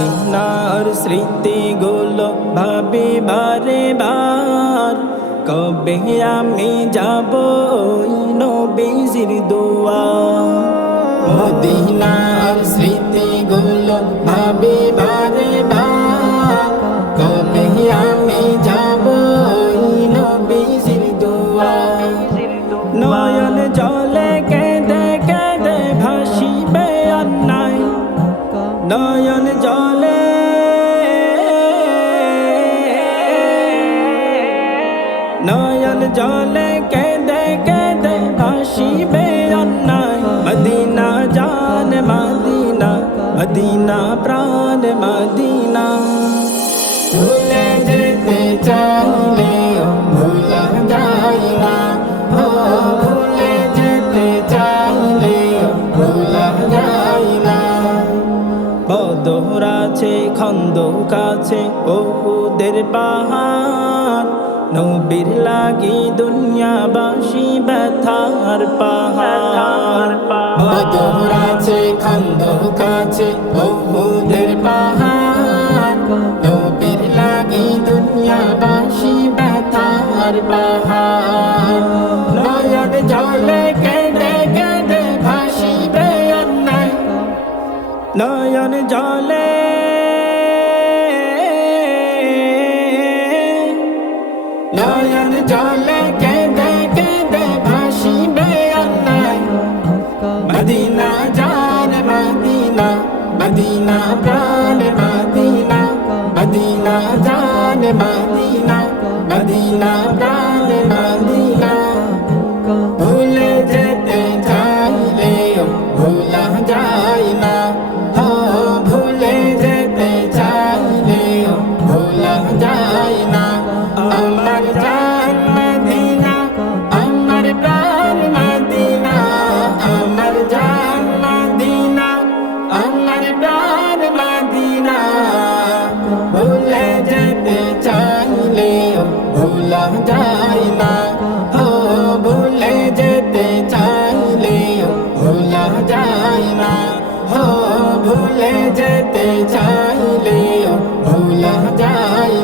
মদিনার স্মৃতিগুলো ভাবি বারে বার। কবে আমি যাব নবীজির দোয়া মদিনার স্মৃতিগুলো ভাবি বারে বার। কবে আমি যাব নবীজির দোয়া নয়ন জলে কেঁদে কেঁদে ভাসিবে অন্যায়। নয়ন জলে কেঁদে কেঁদে ভাসিবে অন্যায় মদিনা জান মদিনা মদিনা প্রাণ মদিনা ভুলে যেতে চাইলে ভুলা যায় না ভুলে যেতে চাইলে ভুলা যায় না বদর আছে খন্দক আছে বহুদের পাহাড় নবীর লাগি দুনিয়াবাসী ব্যথার পাহাড়। বদর আছে খন্দক আছে বহুদের পাহাড়। নবীর লাগি দুনিয়াবাসী ব্যথার পাহাড়। নয়ন জলে কেঁদে কেঁদে ভাসিবে অন্যায়। নয়ন জলে নয়ন জলে কেঁদে কেঁদে ভাসিবে অন্যায় মদিনা জান মদিনা মদিনা প্রাণ মদিনা মদিনা জান মদিনা মদিনা প্রাণ মদিনা যায় না। ও ভুলে যেতে চাইলে ভুলা যায় না। ও ভুলে যেতে চাইলে ভুলা যায়